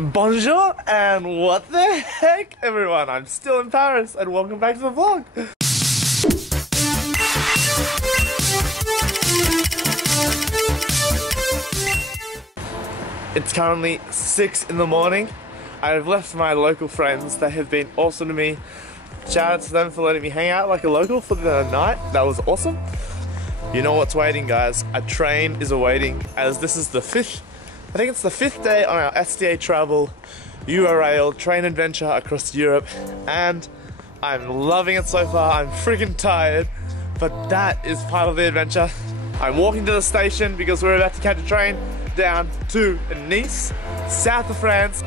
Bonjour and what the heck everyone, I'm still in Paris and welcome back to the vlog. It's currently 6 in the morning. I've left my local friends. They have been awesome to me. Shout out to them for letting me hang out like a local for the night. That was awesome. You know what's waiting, guys? A train is awaiting, as this is the fifth day on our SDA travel Eurail train adventure across Europe, and I'm loving it so far. I'm freaking tired, but that is part of the adventure. I'm walking to the station because we're about to catch a train down to Nice, south of France.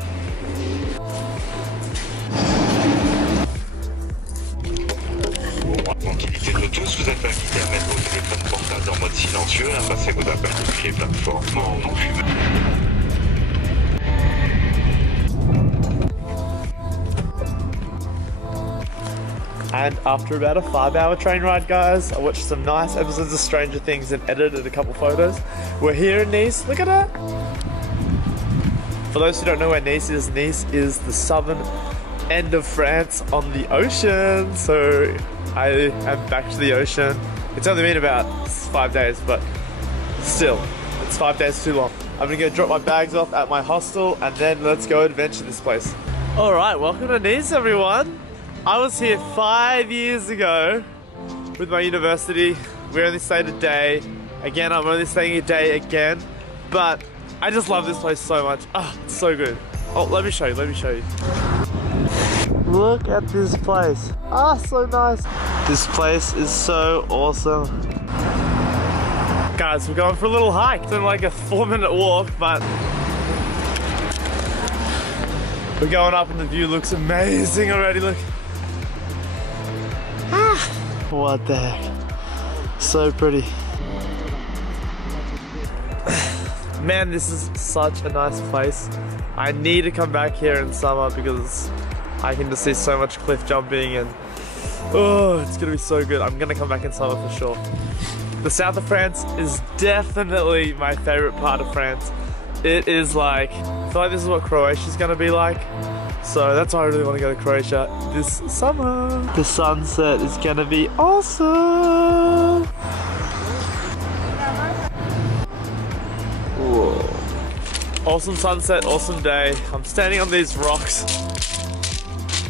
Tranquillité de tous, vous êtes invités à mettre vos téléphones portables en mode silencieux, à passer vos appels depuis les plateformes non fumées. And after about a 5-hour train ride, guys, I watched some nice episodes of Stranger Things and edited a couple photos. We're here in Nice, look at that! For those who don't know where Nice is the southern end of France on the ocean. So I am back to the ocean. It's only been about 5 days, but still, it's 5 days too long. I'm gonna go drop my bags off at my hostel and then let's go adventure this place. Alright, welcome to Nice, everyone. I was here 5 years ago with my university. We only stayed a day. Again, I'm only staying a day again, but I just love this place so much. Ah, it's so good. Oh, let me show you. Look at this place. Ah, so nice. This place is so awesome. Guys, we're going for a little hike. It's only like a 4-minute walk, but we're going up and the view looks amazing already, look. Ah, what the heck. So pretty. Man, this is such a nice place. I need to come back here in summer because I can just see so much cliff jumping and oh, it's gonna be so good. I'm gonna come back in summer for sure. The south of France is definitely my favorite part of France. It is like, I feel like this is what Croatia's gonna be like. So that's why I really want to go to Croatia this summer. The sunset is gonna be awesome. Whoa. Awesome sunset, awesome day. I'm standing on these rocks.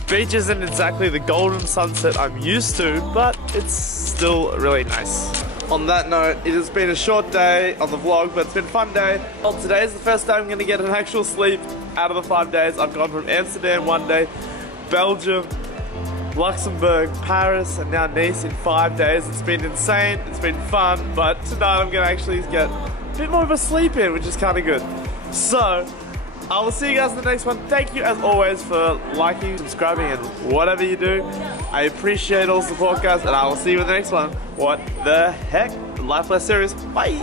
Beach isn't exactly the golden sunset I'm used to, but it's still really nice. On that note, it has been a short day on the vlog, but it's been a fun day. Well, today is the first day I'm going to get an actual sleep out of the 5 days. I've gone from Amsterdam 1 day, Belgium, Luxembourg, Paris, and now Nice in 5 days. It's been insane, it's been fun, but tonight I'm going to actually get a bit more of a sleep in, which is kind of good. So, I will see you guys in the next one. Thank you as always for liking, subscribing, and whatever you do. I appreciate all the support, guys, and I will see you in the next one. What the heck? Life Less Serious. Bye!